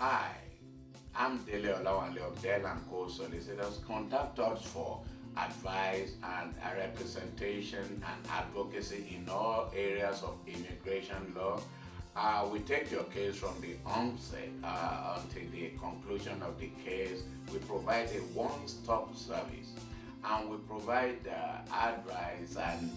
Hi, I'm Dele Olawanle of Dele Solicitors. Contact us for advice and representation and advocacy in all areas of immigration law. We take your case from the onset until the conclusion of the case. We provide a one-stop service, and we provide advice and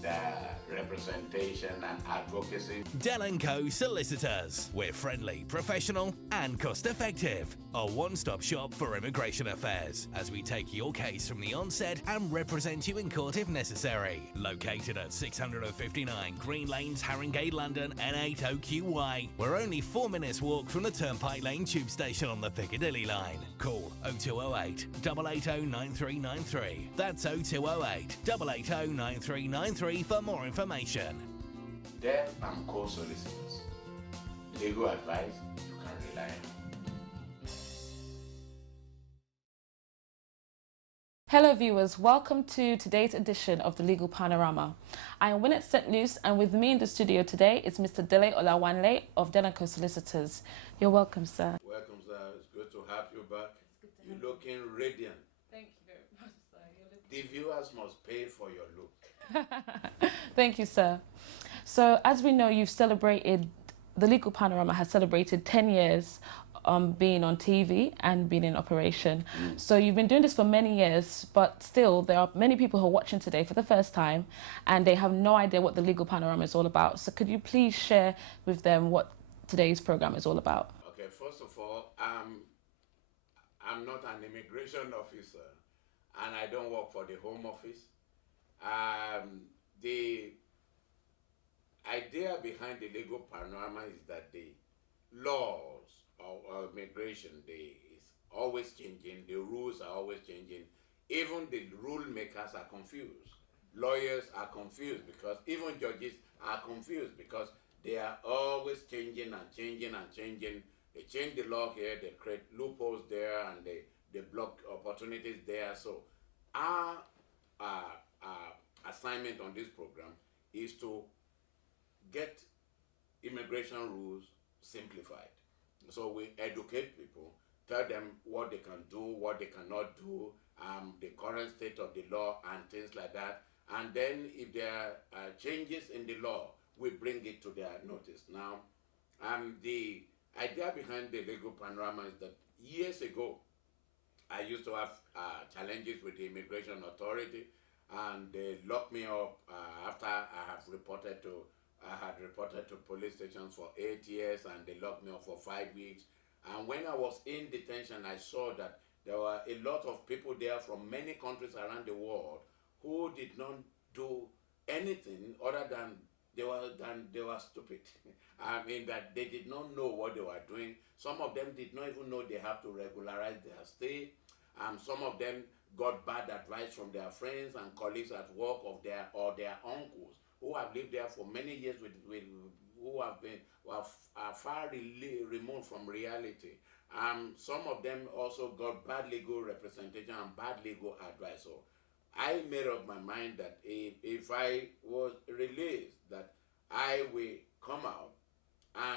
representation and advocacy. Dele & Co Solicitors. We're friendly, professional and cost-effective. A one-stop shop for immigration affairs, as we take your case from the onset and represent you in court if necessary. Located at 659 Green Lanes, Haringey, London, N80QY. We're only 4 minutes walk from the Turnpike Lane Tube Station on the Piccadilly line. Call 0208 880 9393. That's 0208 880 9393 for more information. Dele & Co Solicitors. Legal advice you can rely on. Hello viewers, welcome to today's edition of the Legal Panorama. I am Winnet St. Luce, and with me in the studio today is Mr. Dele Olawanle of Dele & Co Solicitors. You're welcome, sir. Welcome, sir. It's good to have you back. You're looking radiant. Thank you very much, sir. The viewers must pay for your look. Thank you, sir. So, as we know, the Legal Panorama has celebrated 10 years being on TV and being in operation. So you've been doing this for many years, but still there are many people who are watching today for the first time and they have no idea what the Legal Panorama is all about. So could you please share with them what today's program is all about? Okay, first of all, I'm not an immigration officer and I don't work for the Home Office. The idea behind the Legal Panorama is that the laws of immigration is always changing. The rules are always changing. Even the rule makers are confused. Lawyers are confused because even judges are confused because they are always changing and changing and changing. They change the law here, they create loopholes there, and they block opportunities there. So our assignment on this program is to get immigration rules simplified. So we educate people, tell them what they can do, what they cannot do, the current state of the law and things like that. And then if there are changes in the law, we bring it to their notice. Now, the idea behind the Legal Panorama is that years ago, I used to have challenges with the Immigration Authority, and they locked me up after I had reported to police stations for 8 years, and they locked me up for 5 weeks. And when I was in detention, I saw that there were a lot of people there from many countries around the world who did not do anything other than they were stupid. I mean, that they did not know what they were doing. Some of them did not even know they have to regularize their stay. Some of them got bad advice from their friends and colleagues at work of their uncles who have lived there for many years who are far removed from reality. Some of them also got bad legal representation and bad legal advice. So I made up my mind that if I was released, that I will come out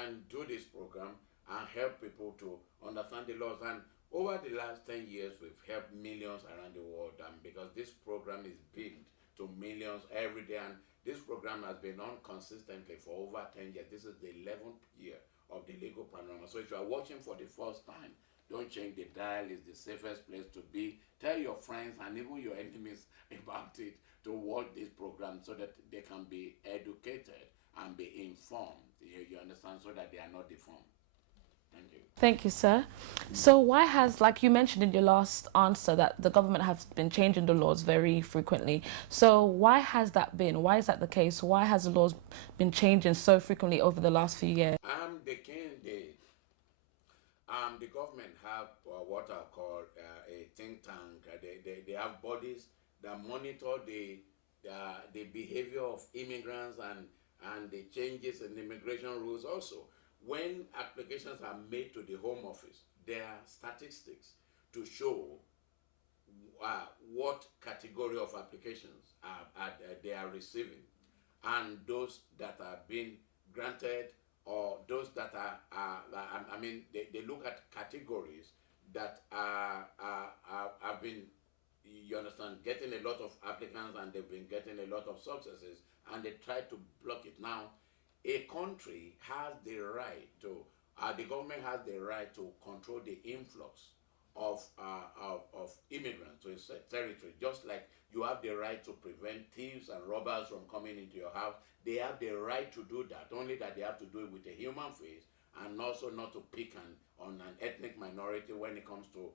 and do this program and help people to understand the laws. And over the last 10 years, we've helped millions around the world, because this program is built to millions every day. And this program has been on consistently for over 10 years. This is the 11th year of the Legal Panorama. So if you are watching for the first time, don't change the dial. It's the safest place to be. Tell your friends and even your enemies about it to watch this program so that they can be educated and be informed. You understand? So that they are not deformed. Thank you. Thank you, sir. So why has, like you mentioned in your last answer, that the government has been changing the laws very frequently. So why has that been? Why is that the case? Why has the laws been changing so frequently over the last few years? The government have what I call a think tank. They have bodies that monitor the behavior of immigrants and the changes in immigration rules also. When applications are made to the Home Office, there are statistics to show what category of applications they are receiving, and those that are being granted or those that I mean, they look at categories that have been, you understand, getting a lot of applicants and they've been getting a lot of successes, and they try to block it. Now, a country has the right to, the government has the right to control the influx of immigrants to its territory, just like you have the right to prevent thieves and robbers from coming into your house. They have the right to do that, only that they have to do it with a human face, and also not to pick on an ethnic minority when it comes to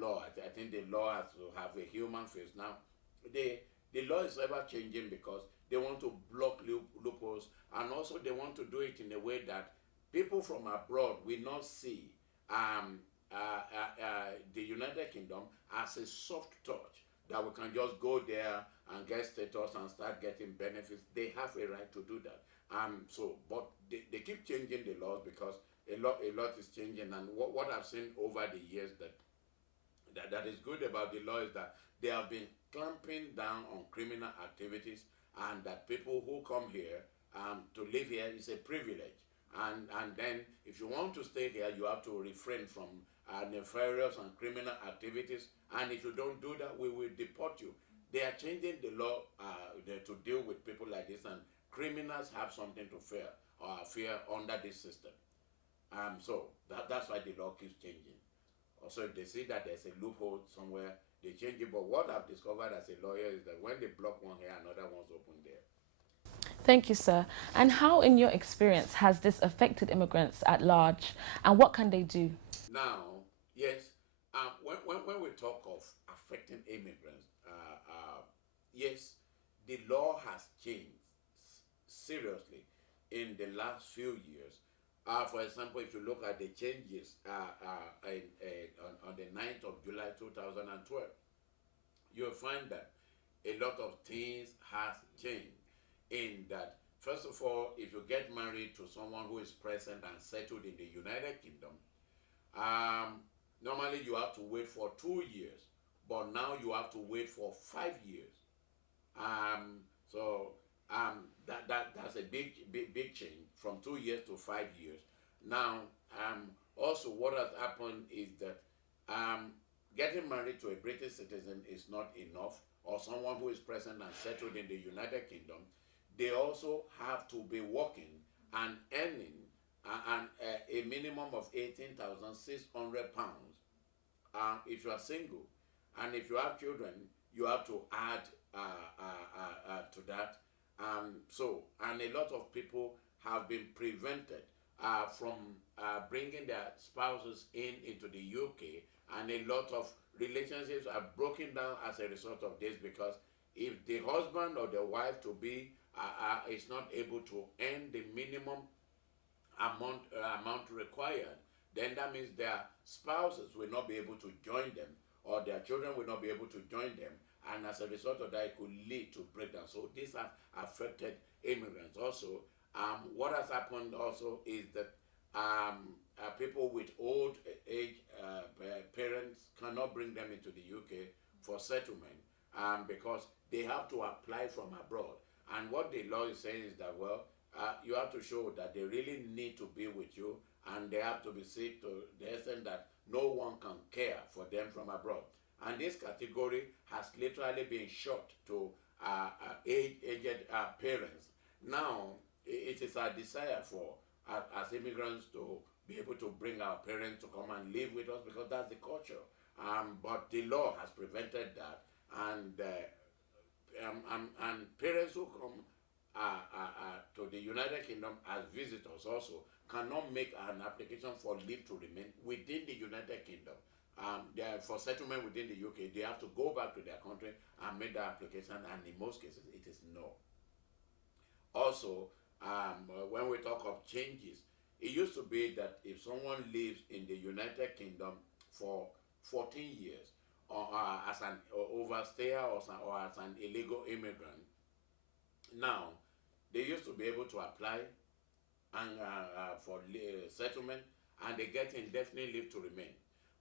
law. I think the law has to have a human face. Now, the law is ever changing because they want to block loopholes, and also they want to do it in a way that people from abroad will not see the United Kingdom as a soft touch that we can just go there and get status and start getting benefits. They have a right to do that. But they keep changing the laws because a lot is changing. And what I've seen over the years that is good about the law is that they have been clamping down on criminal activities, and that people who come here to live here is a privilege. And then if you want to stay here, you have to refrain from nefarious and criminal activities. And if you don't do that, we will deport you. They are changing the law to deal with people like this, and criminals have something to fear under this system. So that's why the law keeps changing. Also, if they see that there's a loophole somewhere, they change it. But what I've discovered as a lawyer is that when they block one here, another one's open there. Thank you, sir. And how, in your experience, has this affected immigrants at large, and what can they do? Now, yes, when we talk of affecting immigrants, yes, the law has changed seriously in the last few years. For example, if you look at the changes on the 9th of July 2012, you'll find that a lot of things has changed in that, first of all, if you get married to someone who is present and settled in the United Kingdom, normally you have to wait for 2 years, but now you have to wait for 5 years. That's a big change from 2 years to 5 years. Now, also what has happened is that getting married to a British citizen is not enough, or someone who is present and settled in the United Kingdom. They also have to be working and earning a minimum of £18,600 if you are single. And if you have children, you have to add to that. And a lot of people have been prevented from bringing their spouses into the UK, and a lot of relationships are broken down as a result of this, because if the husband or the wife to be is not able to earn the minimum amount required, then that means their spouses will not be able to join them, or their children will not be able to join them, and as a result of that, it could lead to breakdown. So this has affected immigrants. Also, what has happened also is that people with old age parents cannot bring them into the UK for settlement because they have to apply from abroad. And what the law is saying is that, well, you have to show that they really need to be with you, and they have to be sick to the extent that no one can care for them from abroad. And this category has literally been shot to aged parents. Now, it is our desire for, as immigrants, to be able to bring our parents to come and live with us, because that's the culture. But the law has prevented that, and parents who come to the United Kingdom as visitors also cannot make an application for leave to remain within the United Kingdom. For settlement within the UK, they have to go back to their country and make the application, and in most cases, it is no. Also, when we talk of changes, it used to be that if someone lives in the United Kingdom for 14 years, or as an overstayer, or as an illegal immigrant, now they used to be able to apply and for settlement, and they get indefinite leave to remain.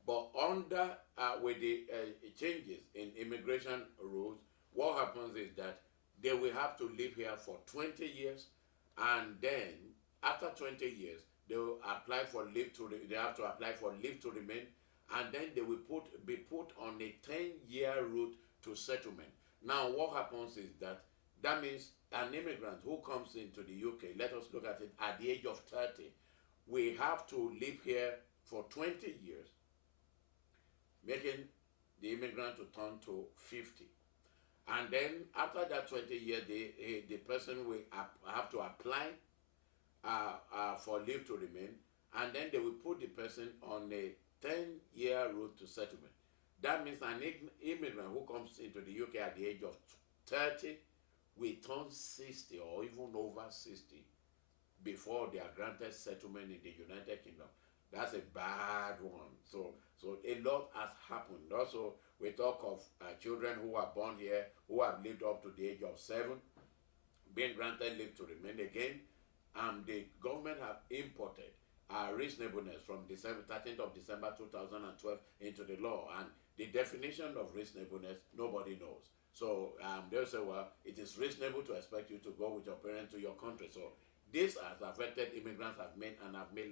But under with the changes in immigration rules, what happens is that they will have to live here for 20 years, and then after 20 years, they will apply for leave to, they have to apply for leave to remain, and then they will be put on a 10-year route to settlement. Now, what happens is that means an immigrant who comes into the UK, let us look at it, at the age of 30, we have to live here for 20 years, making the immigrant to turn to 50. And then after that 20 years, the person will have to apply for leave to remain, and then they will put the person on a 10-year route to settlement. That means an immigrant who comes into the UK at the age of 30 will turn 60 or even over 60 before they are granted settlement in the United Kingdom. That's a bad one. So a lot has happened. Also, we talk of children who are born here, who have lived up to the age of 7, being granted leave to remain again. The government have imported reasonableness from 13th of December 2012 into the law. And the definition of reasonableness, nobody knows. So they'll say, well, it is reasonable to expect you to go with your parents to your country. So this has affected immigrants have made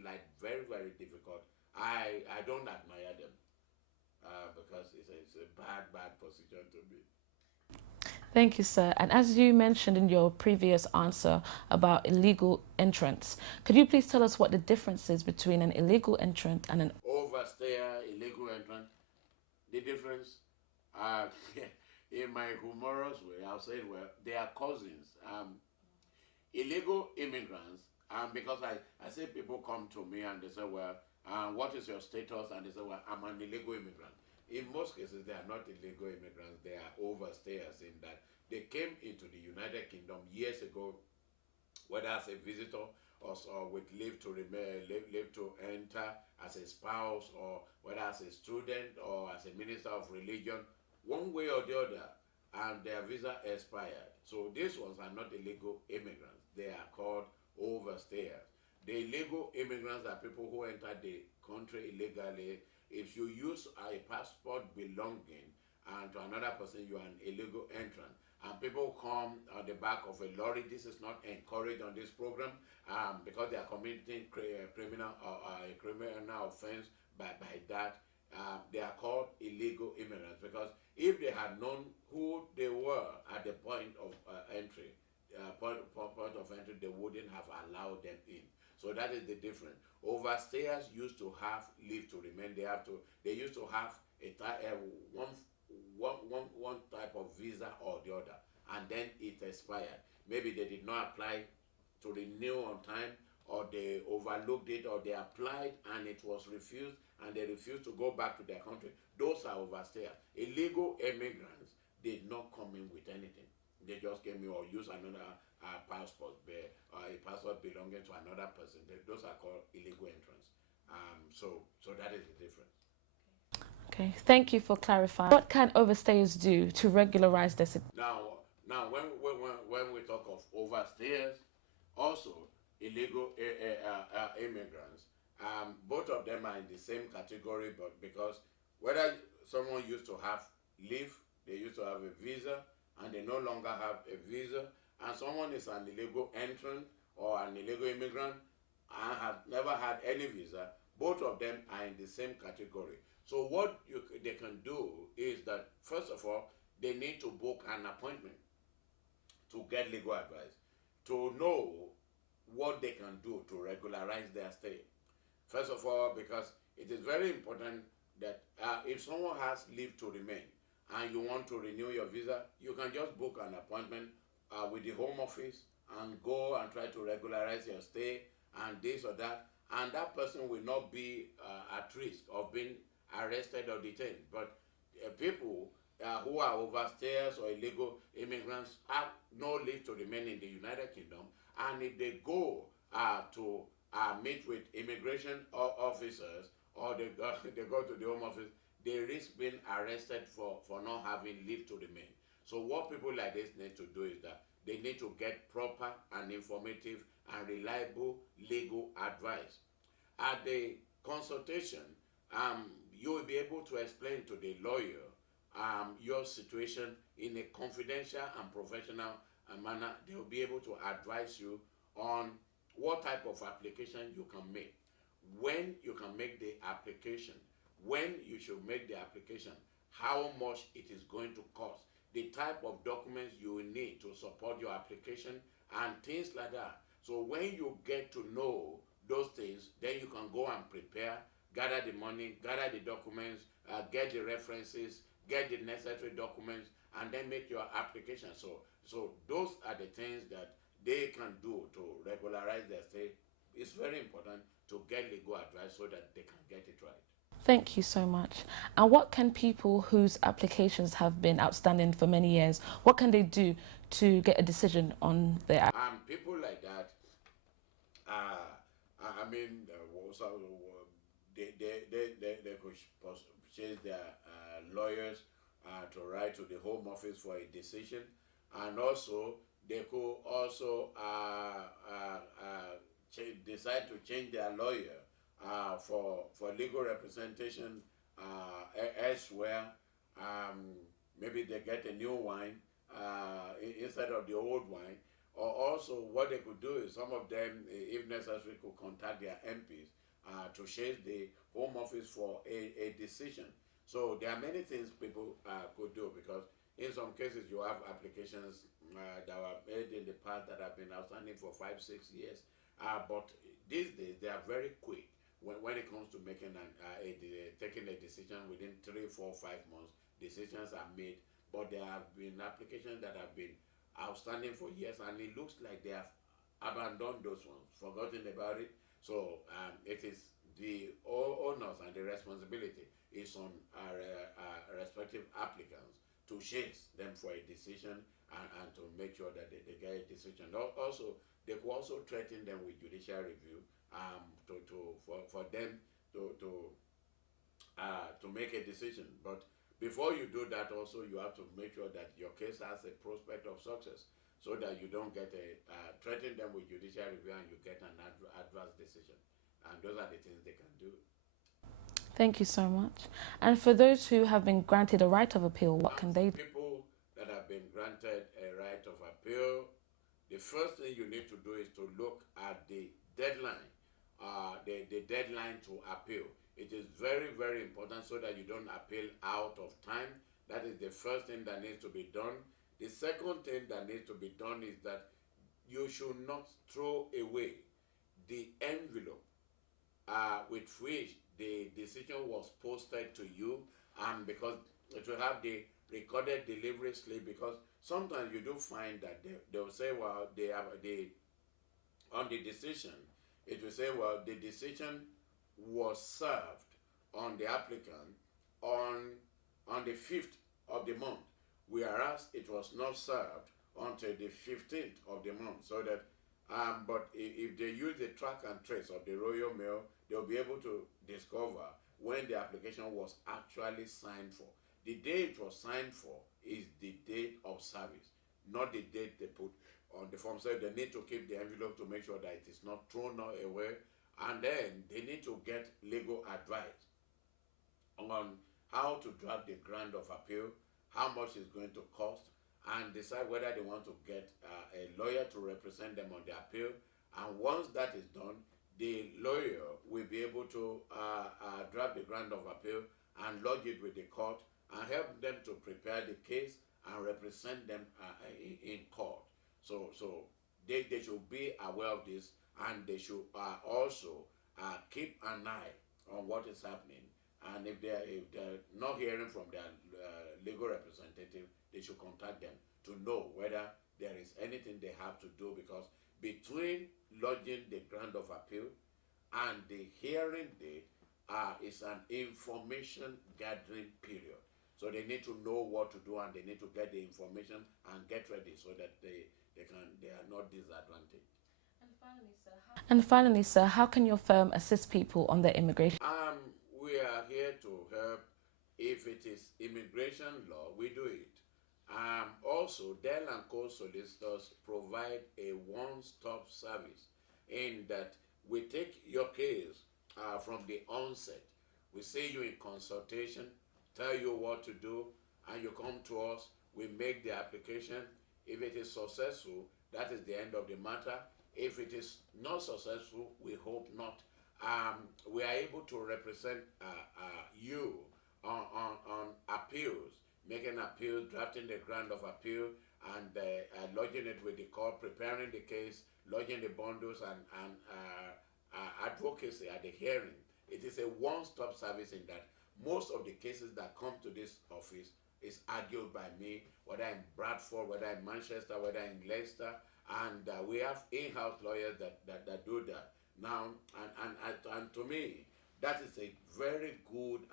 life very, very difficult. I don't admire them because it's a bad position to be. Thank you, sir. And as you mentioned in your previous answer about illegal entrants, could you please tell us what the difference is between an illegal entrant and an overstayer, illegal entrant? The difference, in my humorous way, I'll say, well, they are cousins. Illegal immigrants, because I say people come to me and they say, well, what is your status? And they say, well, I'm an illegal immigrant. In most cases, they are not illegal immigrants. They are overstayers in that they came into the United Kingdom years ago, whether as a visitor or with leave to remain, leave to enter as a spouse, or whether as a student or as a minister of religion, one way or the other, and their visa expired. So these ones are not illegal immigrants. They are called overstayers. The illegal immigrants are people who enter the country illegally. If you use a passport belonging to another person, you are an illegal entrant. And people come on the back of a lorry. This is not encouraged on this program because they are committing criminal offense. By that, they are called illegal immigrants, because if they had known who they were at the point of entry, they wouldn't have allowed them in. So that is the difference. Overstayers used to have leave to remain. They used to have one type of visa or the other, and then it expired. Maybe they did not apply to renew on time, or they overlooked it, or they applied and it was refused, and they refused to go back to their country. Those are overstayers. Illegal immigrants did not come in with anything. They just came in or used another passport, a passport belonging to another person. Those are called illegal entrants. So that is the difference. Okay, thank you for clarifying. What can overstayers do to regularize their situation? Now, when we talk of overstayers, also illegal immigrants, both of them are in the same category, but because whether someone used to have leave, they used to have a visa, and they no longer have a visa, and someone is an illegal entrant or an illegal immigrant and have never had any visa, both of them are in the same category. So what they can do is that, first of all, they need to book an appointment to get legal advice, to know what they can do to regularize their stay. First of all, because it is very important that if someone has leave to remain and you want to renew your visa, you can just book an appointment with the Home Office and go and try to regularize your stay and this or that, and that person will not be at risk of being arrested or detained. But people who are overstayers or illegal immigrants have no leave to remain in the United Kingdom, and if they go to meet with immigration officers, or they go to the Home Office, they risk being arrested for not having leave to remain. So what people like this need to do is that they need to get proper and informative and reliable legal advice. At the consultation, you will be able to explain to the lawyer your situation in a confidential and professional manner. They will be able to advise you on what type of application you can make, when you can make the application, when you should make the application, how much it is going to cost, the type of documents you will need to support your application, and things like that. So when you get to know those things, then you can go and prepare, gather the money, gather the documents, get the references, get the necessary documents, and then make your application. So those are the things that they can do to regularize their stay. It's very important to get legal advice so that they can get it right. Thank you so much. And what can people whose applications have been outstanding for many years, what can they do to get a decision on their People like that, I mean, they could chase their lawyers to write to the Home Office for a decision, and also they could also decide to change their lawyer for legal representation elsewhere. Maybe they get a new wine instead of the old wine. Or also, what they could do is some of them, if necessary, could contact their MPs to chase the Home Office for a decision. So there are many things people could do, because in some cases you have applications that were made in the past that have been outstanding for 5, 6 years. But these days they are very quick when it comes to making taking a decision within 3, 4, 5 months. Decisions are made, but there have been applications that have been outstanding for years, and it looks like they have abandoned those ones, forgotten about it. So it is the owners, and the responsibility is on our respective applicants to chase them for a decision, and to make sure that they get a decision. Also, they could also threaten them with judicial review for them to make a decision. But before you do that, also you have to make sure that your case has a prospect of success, so that you don't get threaten them with judicial review and you get an adverse decision. And those are the things they can do. Thank you so much. And for those who have been granted a right of appeal, what can they do? People that have been granted a right of appeal, the first thing you need to do is to look at the deadline, the deadline to appeal. It is very, very important, so that you don't appeal out of time. That is the first thing that needs to be done. The second thing that needs to be done is that you should not throw away the envelope with which the decision was posted to you, because it will have the recorded delivery slip. Because sometimes you do find that they will say, well, they have on the decision, it will say, well, the decision was served on the applicant on the 5th of the month, whereas it was not served until the 15th of the month. So that but if they use the track and trace of the Royal Mail, they'll be able to discover when the application was actually signed for. The day it was signed for is the date of service, not the date they put on the form. So they need to keep the envelope to make sure that it is not thrown away. And then they need to get legal advice on how to draft the grant of appeal, how much it's going to cost, and decide whether they want to get a lawyer to represent them on the appeal. And once that is done, the lawyer will be able to draft the grant of appeal and lodge it with the court, and help them to prepare the case and represent them in court. So they should be aware of this, and they should also keep an eye on what is happening. And if they're not hearing from their legal representative, they should contact them to know whether there is anything they have to do, because between lodging the grant of appeal and the hearing date is an information gathering period. So they need to know what to do, and they need to get the information and get ready, so that they are not disadvantaged. And finally, sir, how can your firm assist people on their immigration? We are here to help. If it is immigration law, we do it. Also, Dele & Co. Solicitors provide a one-stop service, in that we take your case from the onset. We see you in consultation, tell you what to do, and you come to us. We make the application. If it is successful, that is the end of the matter. If it is not successful, we hope not, we are able to represent you on appeals, making appeals, drafting the grant of appeal, and lodging it with the court, preparing the case, lodging the bundles, and advocacy at the hearing. It is a one-stop service in that most of the cases that come to this office is argued by me, whether in Bradford, whether in Manchester, whether in Leicester, and we have in-house lawyers that do that now. And to me, that is a very good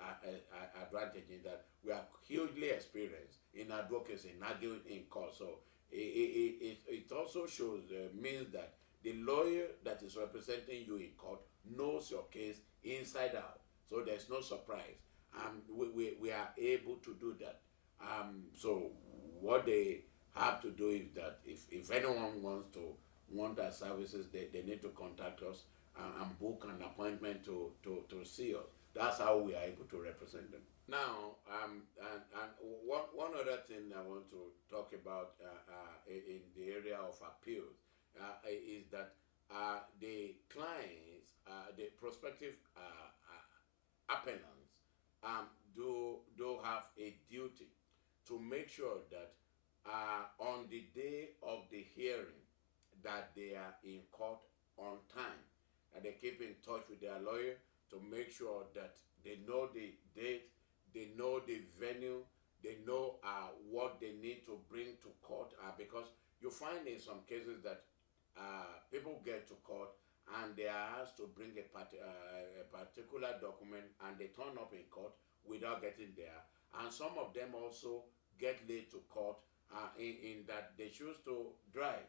advantage in that we are hugely experienced in advocacy, in arguing in court. So it also shows, means that the lawyer that is representing you in court knows your case inside out. So there's no surprise. We are able to do that. So what they have to do is that if anyone wants our services, they need to contact us and book an appointment to see us. That's how we are able to represent them. Now, and one other thing I want to talk about in the area of appeals is that the clients, the prospective appellants, do have a duty to make sure that on the day of the hearing that they are in court on time, and they keep in touch with their lawyer to make sure that they know the date, they know the venue, they know what they need to bring to court, because you find in some cases that people get to court and they are asked to bring a particular document, and they turn up in court without getting there. And some of them also get late to court in that they choose to drive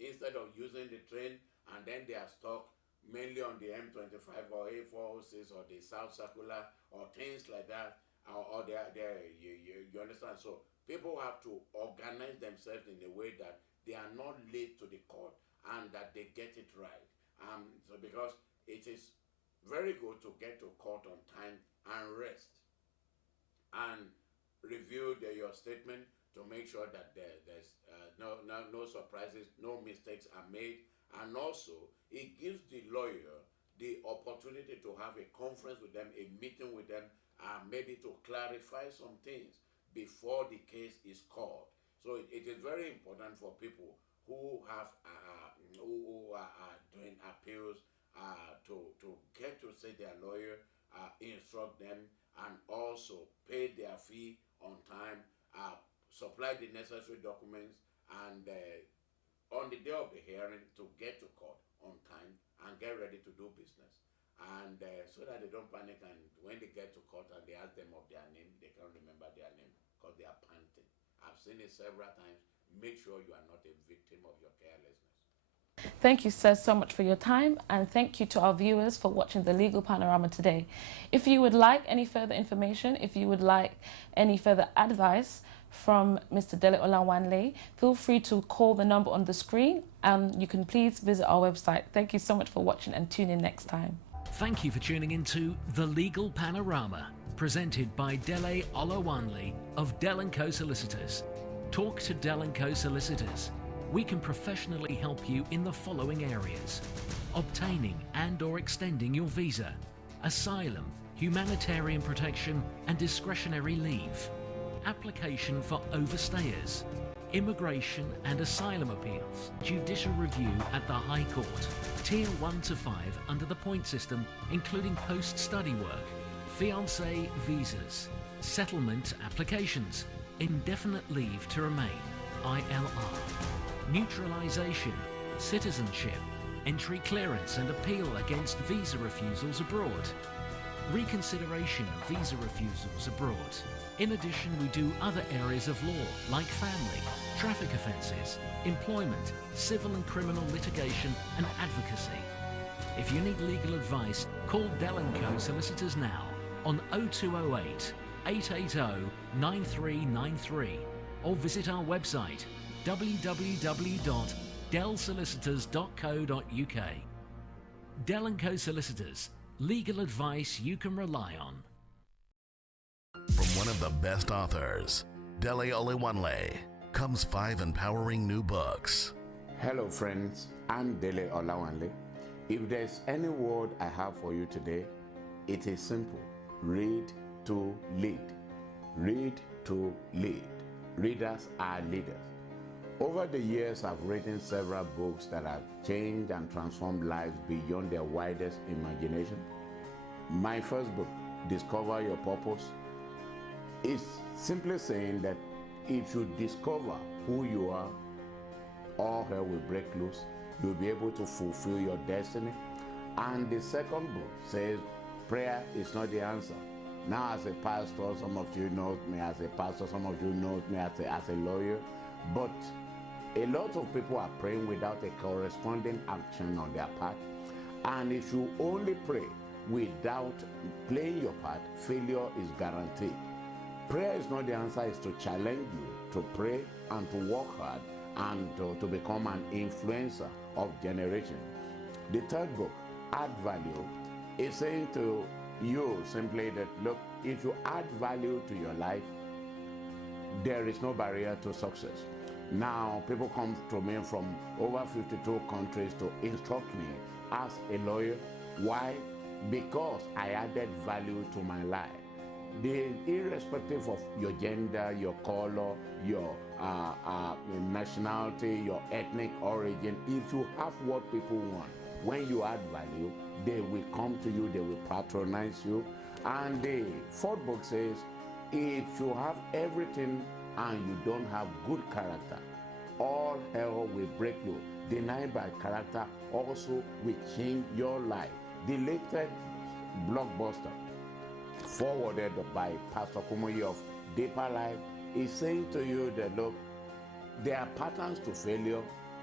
instead of using the train, and then they are stuck mainly on the M25 or A406 or the South Circular or things like that, or you understand? So people have to organize themselves in a way that they are not late to the court and that they get it right. So because it is very good to get to court on time and rest and review your statement to make sure that there's no surprises, no mistakes are made. And also, it gives the lawyer the opportunity to have a conference with them, a meeting with them, maybe to clarify some things before the case is called. So it is very important for people who have who are doing appeals to get to see their lawyer, instruct them, and also pay their fee on time, supply the necessary documents, and on the day of the hearing to get to court on time and get ready to do business. And so that they don't panic, and when they get to court and they ask them of their name, they can't remember their name because they are panting. I've seen it several times. Make sure you are not a victim of your carelessness. Thank you, sir, so much for your time, and thank you to our viewers for watching the Legal Panorama today. If you would like any further information, if you would like any further advice from Mr. Dele Olawanle, feel free to call the number on the screen, and you can please visit our website. Thank you so much for watching, and tune in next time. Thank you for tuning in to the Legal Panorama, presented by Dele Olawanle of Dele & Co Solicitors. Talk to Dele & Co Solicitors. We can professionally help you in the following areas: obtaining and/or extending your visa, asylum, humanitarian protection and discretionary leave, application for overstayers, immigration and asylum appeals, judicial review at the High Court, Tier 1 to 5 under the point system, including post-study work, fiancé visas, settlement applications, indefinite leave to remain, ILR, neutralisation, citizenship, entry clearance and appeal against visa refusals abroad, reconsideration of visa refusals abroad. In addition, we do other areas of law like family, traffic offences, employment, civil and criminal litigation and advocacy. If you need legal advice, call Dele & Co Solicitors now on 0208 880 9393 or visit our website www.delsolicitors.co.uk. Dele & Co Solicitors, legal advice you can rely on. From one of the best authors, Dele Olawanle, comes 5 empowering new books. Hello friends, I'm Dele Olawanle. If there's any word I have for you today, it is simple. Read to lead. Read to lead. Readers are leaders. Over the years, I've written several books that have changed and transformed lives beyond their widest imagination. My first book, Discover Your Purpose, is simply saying that if you discover who you are, all hell will break loose. You'll be able to fulfill your destiny. And the second book says, prayer is not the answer. Now, as a pastor, some of you know me as a pastor, some of you know me as a lawyer, but a lot of people are praying without a corresponding action on their part. And if you only pray without playing your part, failure is guaranteed. Prayer is not the answer, it's to challenge you to pray and to work hard and to become an influencer of generation. The third book, Add Value, is saying to you simply that, look, if you add value to your life, there is no barrier to success. Now, people come to me from over 52 countries to instruct me as a lawyer. Why? Because I added value to my life. Irrespective of your gender, your color, your nationality, your ethnic origin, if you have what people want, when you add value, they will come to you, they will patronize you. And the fourth book says, if you have everything and you don't have good character, all hell will break loose. Denied by character also will change your life. The latest blockbuster, forwarded by Pastor Kumoyi of Deeper Life, is saying to you that, look, there are patterns to failure,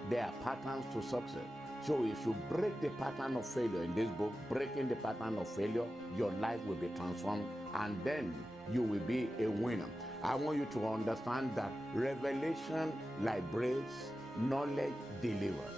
there are patterns to success. So if you break the pattern of failure in this book, breaking the pattern of failure, your life will be transformed, and then you will be a winner. I want you to understand that revelation liberates, knowledge delivers.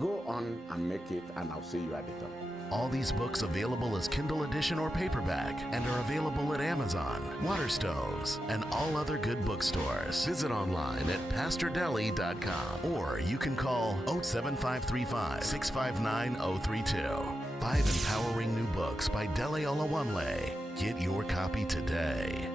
Go on and make it, and I'll see you at the top. All these books available as Kindle edition or paperback and are available at Amazon, Waterstones, and all other good bookstores. Visit online at PastorDele.com, or you can call 07535-659-032. 5 empowering new books by Dele Olawanle. Get your copy today.